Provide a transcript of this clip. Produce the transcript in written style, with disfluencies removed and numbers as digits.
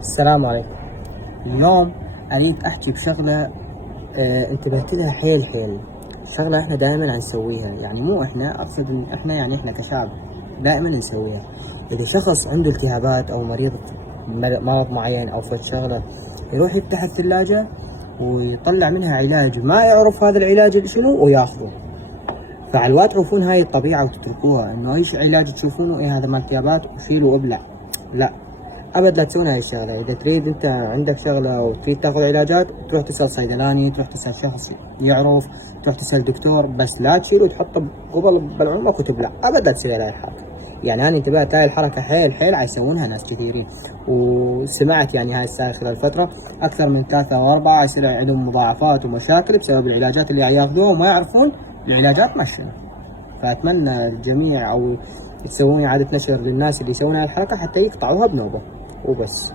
السلام عليكم. اليوم أريد أحكي بشغلة انتبهت لها حيل حيل. شغلة إحنا دائما نسويها، يعني مو إحنا، أقصد إن إحنا يعني إحنا كشعب دائما نسويها. إذا شخص عنده التهابات أو مريض مرض معين أو فد شغلة، يروح يفتح الثلاجة ويطلع منها علاج ما يعرف هذا العلاج شنو وياخذه. فعلوا تعرفون هاي الطبيعة وتتركوها، إنه أي علاج تشوفونه إيه هذا مال التهابات وشيله وابلع. لا، ابد لا تسوون هاي الشغله. اذا تريد انت عندك شغله وتريد تاخذ علاجات، تروح تسال صيدلاني، تروح تسال شخص يعرف، تروح تسال دكتور، بس لا تشيل وتحطه قبل بلعومك وتبلع. ابد لا تسوي هاي الحركه. يعني انا انتبهت هاي الحركه حيل حيل يسوونها ناس كثيرين، وسمعت يعني هاي الساعه خلال فتره اكثر من 3 أو 4 يصير عندهم مضاعفات ومشاكل بسبب العلاجات اللي ياخذوها وما يعرفون العلاجات مشنو. فاتمنى الجميع او تسوون اعاده نشر للناس اللي يسوون هاي الحركه حتى يقطعوها بنوبه وبس.